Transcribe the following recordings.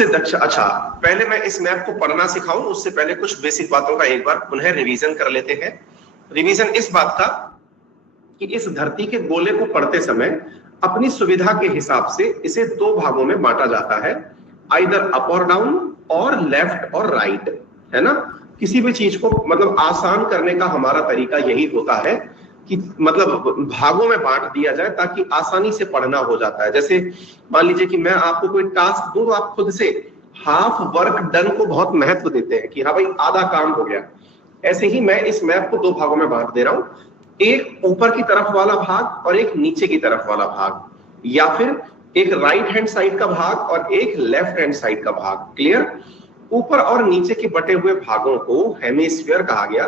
सबसे दक्षिण, अच्छा पहले मैं इस मैप को पढ़ना सिखाऊं उससे पहले कुछ बेसिक बातों का एक बार पुनः रिवीजन कर लेते हैं। रिवीजन इस बात का कि इस धरती के गोले को पढ़ते समय अपनी सुविधा के हिसाब से इसे दो भागों में बांटा जाता है, आइदर अप और डाउन और लेफ्ट और राइट, है ना। किसी भी चीज को मतलब आसान करने का हमारा तरीका यही होता है कि मतलब भागों में बांट दिया जाए ताकि आसानी से पढ़ना हो जाता है। जैसे मान लीजिए कि मैं आपको कोई टास्क दूं तो आप खुद से हाफ वर्क डन को बहुत महत्व देते हैं कि हाँ भाई आधा काम हो गया। ऐसे ही मैं इस मैप को दो भागों में बांट दे रहा हूं, एक ऊपर की तरफ वाला भाग और एक नीचे की तरफ वाला भाग, या फिर एक राइट हैंड साइड का भाग और एक लेफ्ट हैंड साइड का भाग। क्लियर। ऊपर और नीचे के बटे हुए भागों को हेमिस्फीयर कहा गया,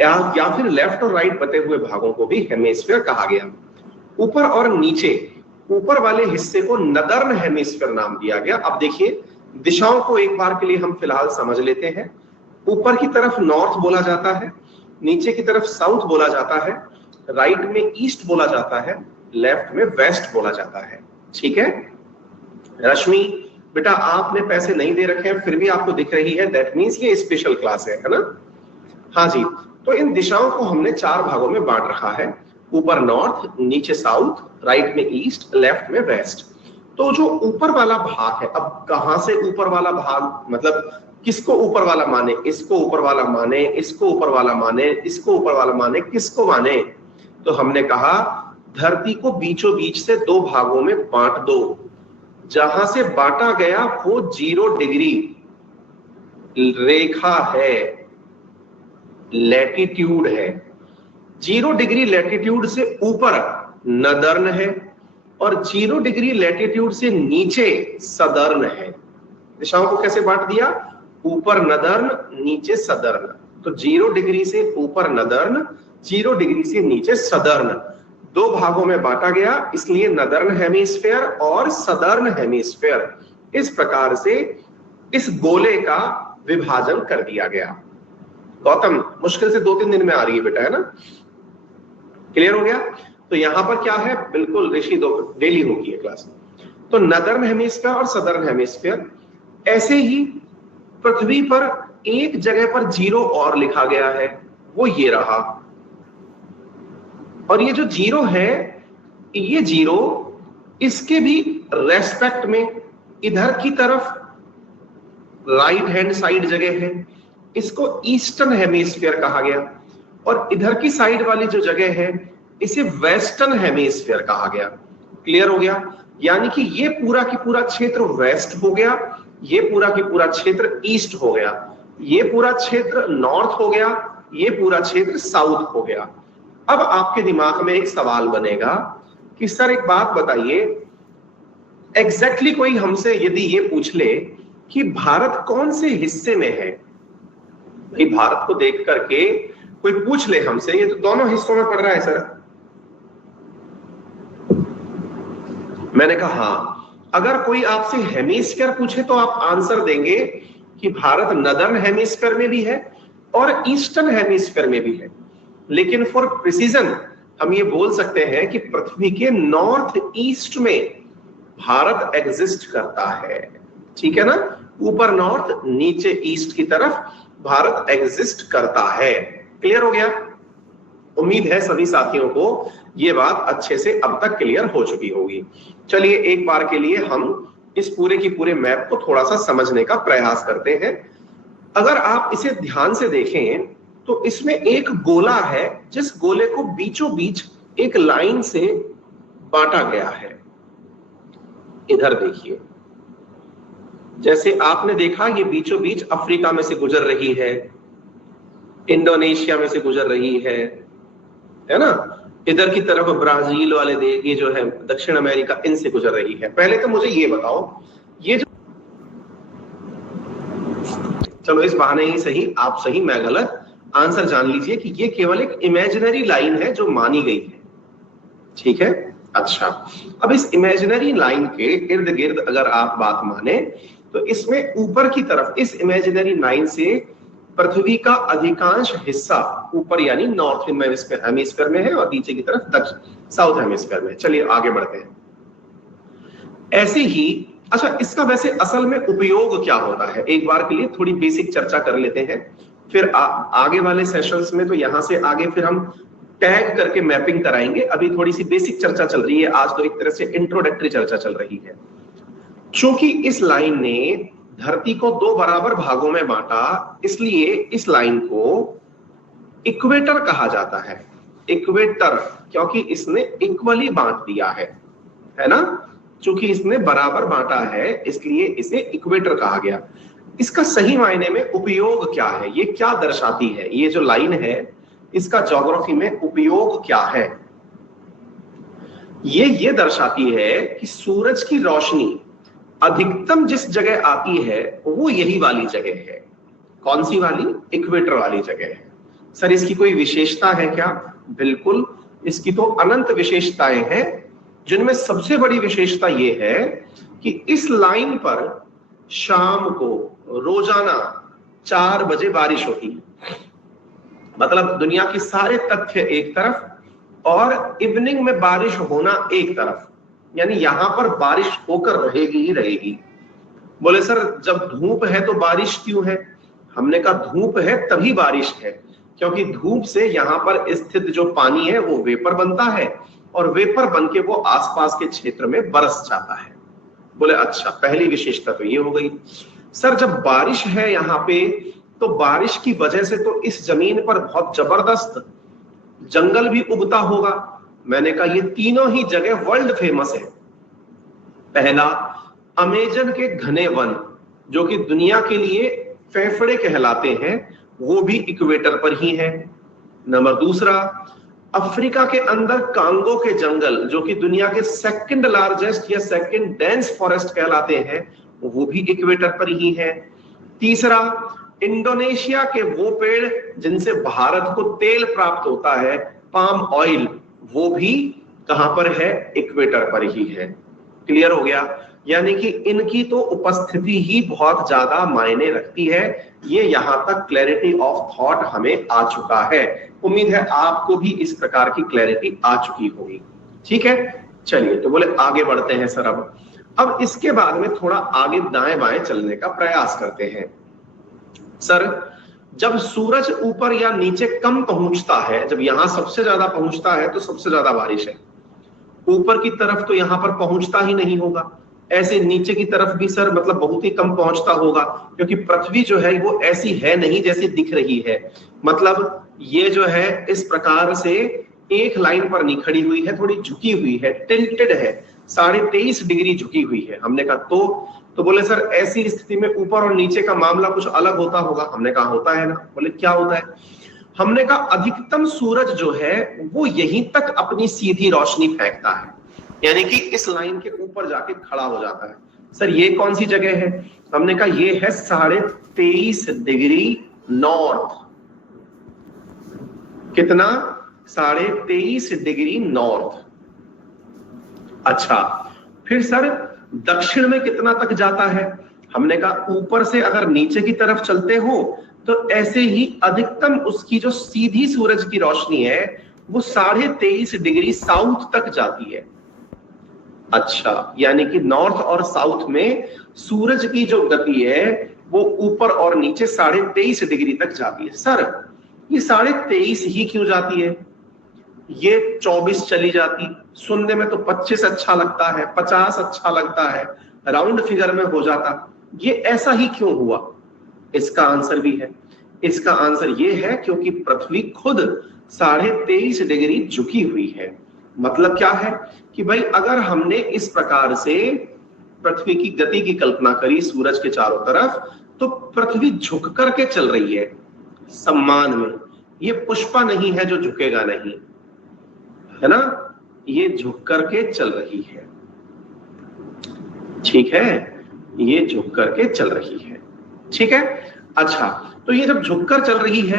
या फिर लेफ्ट और राइट बटे हुए भागों को भी हेमिस्फीयर कहा गया। ऊपर और नीचे ऊपर वाले हिस्से को नदर्न हेमिस्फीयर नाम दिया गया। अब देखिए दिशाओं को एक बार के लिए हम फिलहाल समझ लेते हैं। ऊपर की तरफ नॉर्थ बोला जाता है, नीचे की तरफ साउथ बोला जाता है, राइट में ईस्ट बोला जाता है, लेफ्ट में वेस्ट बोला जाता है। ठीक है रश्मि बेटा, आपने पैसे नहीं दे रखे हैं फिर भी आपको दिख रही है, दैट मींस ये स्पेशल क्लास है ना। हाँ जी, तो इन दिशाओं को हमने चार भागों में बांट रखा है, ऊपर नॉर्थ, नीचे साउथ, राइट में ईस्ट, लेफ्ट में वेस्ट। तो जो ऊपर वाला भाग है, अब कहां से ऊपर वाला भाग, मतलब किसको ऊपर वाला माने, इसको ऊपर वाला माने, इसको ऊपर वाला माने, इसको ऊपर वाला माने, किसको माने। तो हमने कहा धरती को बीचों बीच से दो भागों में बांट दो। जहां से बांटा गया वो 0 डिग्री रेखा है, लैटिट्यूड है। 0 डिग्री लैटिट्यूड से ऊपर नदर्न है और 0 डिग्री लैटिट्यूड से नीचे सदर्न है। दिशाओं को कैसे बांट दिया, ऊपर नदर्न, नीचे सदर्न। तो 0 डिग्री से ऊपर नदर्न, 0 डिग्री से नीचे सदर्न, दो भागों में बांटा गया, इसलिए नदर्न हेमिस्फीयर और सदर्न हेमिस्फीयर। इस प्रकार से इस गोले का विभाजन कर दिया गया। गौतम मुश्किल से 2-3 दिन में आ रही है बेटा, है ना। क्लियर हो गया। तो यहां पर क्या है, बिल्कुल ऋषि डेली होगी है क्लास। तो नदर्न हेमिस्फीयर और सदर्न हेमिस्फीयर। ऐसे ही पृथ्वी पर एक जगह पर 0 और लिखा गया है, वो ये रहा। और ये जो 0 है, ये 0 इसके भी रेस्पेक्ट में इधर की तरफ राइट हैंड साइड जगह है, इसको ईस्टर्न हेमिस्फीयर कहा गया। और इधर की साइड वाली जो जगह है इसे वेस्टर्न हेमिस्फीयर कहा गया। क्लियर हो गया। यानी कि ये पूरा की पूरा क्षेत्र वेस्ट हो गया, ये पूरा की पूरा क्षेत्र ईस्ट हो गया, ये पूरा क्षेत्र नॉर्थ हो गया, ये पूरा क्षेत्र साउथ हो गया। अब आपके दिमाग में एक सवाल बनेगा कि सर एक बात बताइए, एग्जैक्टली कोई हमसे यदि ये पूछ ले कि भारत कौन से हिस्से में है, भाई भारत को देख करके कोई पूछ ले हमसे ये तो दोनों हिस्सों में पड़ रहा है सर। मैंने कहा हाँ, अगर कोई आपसे हेमिस्फीयर पूछे तो आप आंसर देंगे कि भारत नदर्न हेमिस्फीयर में भी है और ईस्टर्न हेमिस्फीयर में भी है। लेकिन फॉर प्रिसीजन हम ये बोल सकते हैं कि पृथ्वी के नॉर्थ ईस्ट में भारत एग्जिस्ट करता है। ठीक है ना, ऊपर नॉर्थ, नीचे ईस्ट की तरफ भारत एग्जिस्ट करता है। क्लियर हो गया। उम्मीद है सभी साथियों को यह बात अच्छे से अब तक क्लियर हो चुकी होगी। चलिए एक बार के लिए हम इस पूरे की पूरे मैप को थोड़ा सा समझने का प्रयास करते हैं। अगर आप इसे ध्यान से देखें तो इसमें एक गोला है, जिस गोले को बीचों बीच एक लाइन से बांटा गया है। इधर देखिए, जैसे आपने देखा ये बीचों बीच अफ्रीका में से गुजर रही है, इंडोनेशिया में से गुजर रही है ना। इधर की तरफ ब्राजील वाले देश, ये जो है दक्षिण अमेरिका, इनसे गुजर रही है। पहले तो मुझे ये बताओ, ये जो, चलो इस बहाने ही सही, आप सही मैं गलत, आंसर जान लीजिए कि ये केवल एक इमेजिनरी लाइन है जो मानी गई है। ठीक है, अच्छा अब इस इमेजिनरी लाइन के इर्द गिर्द अगर आप बात माने तो इसमें ऊपर की तरफ इस इमेजिनरी लाइन से पृथ्वी का अधिकांश हिस्सा ऊपर यानी नॉर्थ हेमिस्फीयर में है और नीचे की तरफ दक्षिण साउथ हेमिस्फीयर में। चलिए आगे बढ़ते हैं। ऐसे ही अच्छा, इसका वैसे असल में उपयोग क्या होता है, एक बार के लिए थोड़ी बेसिक चर्चा कर लेते हैं, फिर आगे वाले सेशंस में तो यहां से आगे फिर हम टैग करके मैपिंग कराएंगे। अभी थोड़ी सी बेसिक चर्चा चल रही है, आज तो एक तरह से इंट्रोडक्टरी चर्चा चल रही है। चूंकि इस लाइन ने धरती को दो बराबर भागों में बांटा, इसलिए इस लाइन को इक्वेटर कहा जाता है। इक्वेटर, क्योंकि इसने इक्वली बांट दिया है ना, चूंकि इसने बराबर बांटा है इसलिए इसे इक्वेटर कहा गया। इसका सही मायने में उपयोग क्या है, ये क्या दर्शाती है, ये जो लाइन है इसका ज्योग्राफी में उपयोग क्या है? ये दर्शाती है कि सूरज की रोशनी अधिकतम जिस जगह आती है वो यही वाली जगह है। कौन सी वाली? इक्वेटर वाली जगह है। सर इसकी कोई विशेषता है क्या? बिल्कुल, इसकी तो अनंत विशेषताएं हैं, जिनमें सबसे बड़ी विशेषता यह है कि इस लाइन पर शाम को रोजाना 4 बजे बारिश होती है। मतलब दुनिया के सारे तथ्य एक तरफ और इवनिंग में बारिश होना एक तरफ, यानी यहां पर बारिश होकर रहेगी ही रहेगी। बोले सर जब धूप है तो बारिश क्यों है? हमने कहा धूप है तभी बारिश है, क्योंकि धूप से यहां पर स्थित जो पानी है वो वेपर बनता है और वेपर बन के वो आसपास के क्षेत्र में बरस जाता है। बोले अच्छा, पहली विशेषता तो ये हो गई। सर जब बारिश है यहाँ पे तो बारिश की वजह से तो इस जमीन पर बहुत जबरदस्त जंगल भी उगता होगा। मैंने कहा ये तीनों ही जगह वर्ल्ड फेमस है। पहला, अमेजन के घने वन जो कि दुनिया के लिए फेफड़े कहलाते हैं, वो भी इक्वेटर पर ही है। नंबर दूसरा, अफ्रीका के अंदर कांगो के जंगल जो कि दुनिया के सेकंड लार्जेस्ट या सेकंड डेंस फॉरेस्ट कहलाते हैं, वो भी इक्वेटर पर ही है। तीसरा, इंडोनेशिया के वो पेड़ जिनसे भारत को तेल प्राप्त होता है, पाम ऑयल, वो भी कहां पर है? इक्वेटर पर ही है। क्लियर हो गया? यानी कि इनकी तो उपस्थिति ही बहुत ज्यादा मायने रखती है। ये यहां तक क्लैरिटी ऑफ थॉट हमें आ चुका है। उम्मीद है आपको भी इस प्रकार की क्लैरिटी आ चुकी होगी। ठीक है, चलिए तो बोले आगे बढ़ते हैं सर। अब इसके बाद में थोड़ा आगे दाएं बाएं चलने का प्रयास करते हैं। सर जब सूरज ऊपर या नीचे कम पहुंचता है, जब यहां सबसे ज्यादा पहुंचता है तो सबसे ज्यादा बारिश है, ऊपर की तरफ तो यहां पर पहुंचता ही नहीं होगा। ऐसे नीचे की तरफ भी सर मतलब बहुत ही कम पहुंचता होगा, क्योंकि पृथ्वी जो है वो ऐसी है नहीं जैसी दिख रही है। मतलब ये जो है इस प्रकार से एक लाइन पर नहीं खड़ी हुई है, थोड़ी झुकी हुई है, टिल्टेड है, 23.5 डिग्री झुकी हुई है। हमने कहा तो बोले सर ऐसी स्थिति में ऊपर और नीचे का मामला कुछ अलग होता होगा। हमने कहा होता है ना। बोले क्या होता है? हमने कहा अधिकतम सूरज जो है वो यहीं तक अपनी सीधी रोशनी फेंकता है, यानी कि इस लाइन के ऊपर जाके खड़ा हो जाता है। सर ये कौन सी जगह है? हमने कहा ये है 23.5 डिग्री नॉर्थ। कितना? 23.5 डिग्री नॉर्थ। अच्छा, फिर सर दक्षिण में कितना तक जाता है? हमने कहा ऊपर से अगर नीचे की तरफ चलते हो तो ऐसे ही अधिकतम उसकी जो सीधी सूरज की रोशनी है वो 23.5 डिग्री साउथ तक जाती है। अच्छा, यानी कि नॉर्थ और साउथ में सूरज की जो गति है वो ऊपर और नीचे 23.5 डिग्री तक जाती है। सर ये 23.5 ही क्यों जाती है? ये 24 चली जाती, सुनने में तो 25 अच्छा लगता है, 50 अच्छा लगता है, राउंड फिगर में हो जाता, ये ऐसा ही क्यों हुआ? इसका आंसर भी है। इसका आंसर ये है क्योंकि पृथ्वी खुद 23.5 डिग्री झुकी हुई है। मतलब क्या है कि भाई अगर हमने इस प्रकार से पृथ्वी की गति की कल्पना करी सूरज के चारों तरफ, तो पृथ्वी झुक करके चल रही है सम्मान में। ये पुष्पा नहीं है जो झुकेगा नहीं, है ना, ये झुक करके चल रही है। ठीक है, ये झुक करके चल रही है। ठीक है, अच्छा, तो ये जब झुककर चल रही है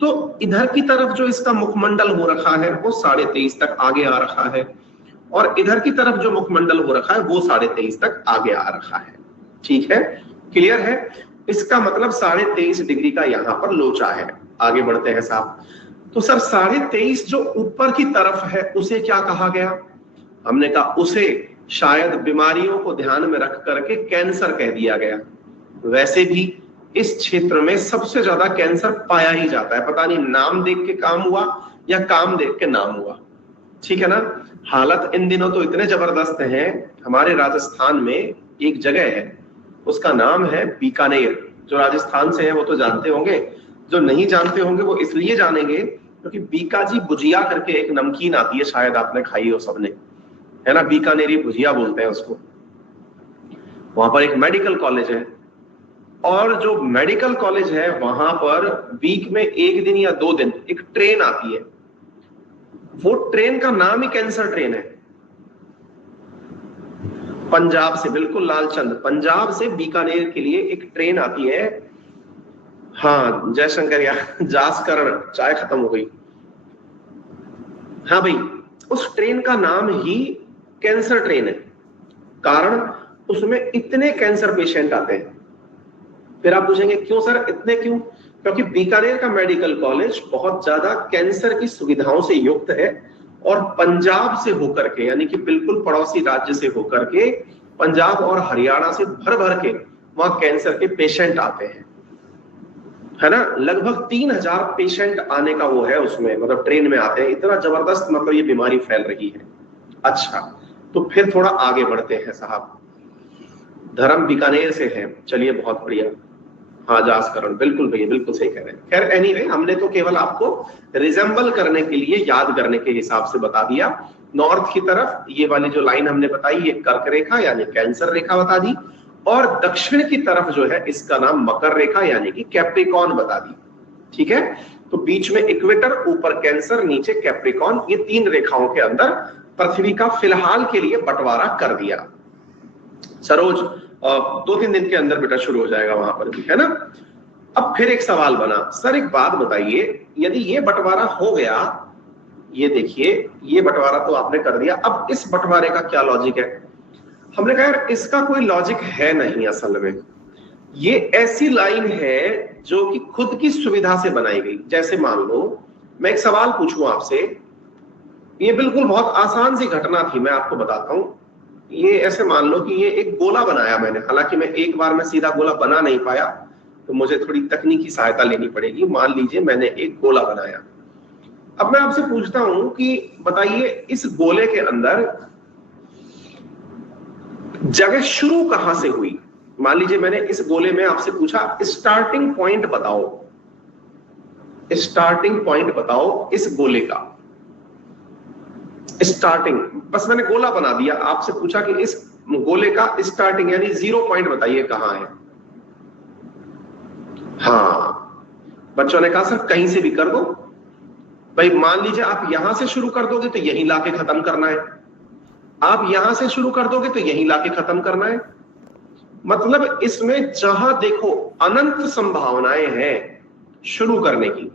तो इधर की तरफ जो इसका मुखमंडल हो रखा है वो 23.5 तक आगे आ रखा है, और इधर की तरफ जो मुखमंडल हो रखा है वो 23.5 तक आगे आ रखा है। ठीक है, क्लियर है? इसका मतलब 23.5 डिग्री का यहां पर लोचा है। आगे बढ़ते हैं साहब। तो सर 23.5 जो ऊपर की तरफ है उसे क्या कहा गया? हमने कहा उसे शायद बीमारियों को ध्यान में रख करके कैंसर कह दिया गया। वैसे भी इस क्षेत्र में सबसे ज्यादा कैंसर पाया ही जाता है, पता नहीं नाम देख के काम हुआ या काम देख के नाम हुआ। ठीक है ना। हालत इन दिनों तो इतने जबरदस्त हैं, हमारे राजस्थान में एक जगह है, उसका नाम है बीकानेर। जो राजस्थान से है वो तो जानते होंगे, जो नहीं जानते होंगे वो इसलिए जानेंगे क्योंकि बीकाजी भुजिया करके एक नमकीन आती है, शायद आपने खाई हो सबने, है ना, बीकानेरी भुजिया बोलते हैं उसको। वहां पर एक मेडिकल कॉलेज है, और जो मेडिकल कॉलेज है वहां पर वीक में एक दिन या 2 दिन एक ट्रेन आती है। वो ट्रेन का नाम ही कैंसर ट्रेन है। पंजाब से, बिल्कुल लालचंद, पंजाब से बीकानेर के लिए एक ट्रेन आती है। हाँ जयशंकर यार, जासकरण, चाय खत्म हो गई। हाँ भाई, उस ट्रेन का नाम ही कैंसर ट्रेन है, कारण उसमें इतने कैंसर पेशेंट आते हैं। फिर आप पूछेंगे क्यों सर, इतने क्यों? क्योंकि बीकानेर का मेडिकल कॉलेज बहुत ज्यादा कैंसर की सुविधाओं से युक्त है, और पंजाब से होकर के, यानी कि बिल्कुल पड़ोसी राज्य से होकर के, पंजाब और हरियाणा से भर भर के वहां कैंसर के पेशेंट आते हैं, है ना। लगभग 3000 पेशेंट आने का वो है उसमें, मतलब ट्रेन में आते हैं। इतना जबरदस्त मतलब ये बीमारी फैल रही है। अच्छा, तो फिर थोड़ा आगे बढ़ते हैं साहब। धर्म बीकानेर से है, चलिए बहुत बढ़िया। हाँ जासकरण, बिल्कुल भैया, बिल्कुल सही कह रहे हैं। खैर एनीवे, हमने तो केवल आपको रिजेंबल करने के लिए, याद करने के हिसाब से बता दिया। नॉर्थ की तरफ ये वाली जो लाइन हमने बताई, ये कर्क रेखा यानी कैंसर रेखा बता दी, और दक्षिण की तरफ जो है इसका नाम मकर रेखा यानी कि कैप्रिकॉन बता दी। ठीक है, तो बीच में इक्वेटर, ऊपर कैंसर, नीचे कैप्रिकॉन, ये 3 रेखाओं के अंदर पृथ्वी का फिलहाल के लिए बंटवारा कर दिया। सरोज 2-3 दिन के अंदर बेटा शुरू हो जाएगा वहां पर भी, है ना। अब फिर एक सवाल बना, सर एक बात बताइए, यदि ये बंटवारा हो गया, ये देखिए ये बंटवारा तो आपने कर दिया, अब इस बंटवारे का क्या लॉजिक है? हमने कहा यार इसका कोई लॉजिक है नहीं असल में। ये ऐसी लाइन है जो कि खुद की सुविधा से बनाई गई। जैसे मान लो मैं एक सवाल पूछूं आपसे, ये बिल्कुल बहुत आसान सी घटना थी, मैं आपको बताता हूं। ये ऐसे मान लो कि ये एक गोला बनाया मैंने, हालांकि मैं एक बार में सीधा गोला बना नहीं पाया, तो मुझे थोड़ी तकनीकी सहायता लेनी पड़ेगी। मान लीजिए मैंने एक गोला बनाया। अब मैं आपसे पूछता हूं कि बताइए इस गोले के अंदर जगह शुरू कहां से हुई? मान लीजिए मैंने इस गोले में आपसे पूछा स्टार्टिंग पॉइंट बताओ, स्टार्टिंग पॉइंट बताओ इस गोले का, स्टार्टिंग। बस मैंने गोला बना दिया, आपसे पूछा कि इस गोले का स्टार्टिंग यानी 0 पॉइंट बताइए कहां है। हाँ, बच्चों ने कहा सर कहीं से भी कर दो। भाई मान लीजिए आप यहां से शुरू कर दोगे तो यहीं लाके खत्म करना है, आप यहां से शुरू कर दोगे तो यहीं लाके खत्म करना है। मतलब इसमें जहां देखो अनंत संभावनाएं हैं शुरू करने की।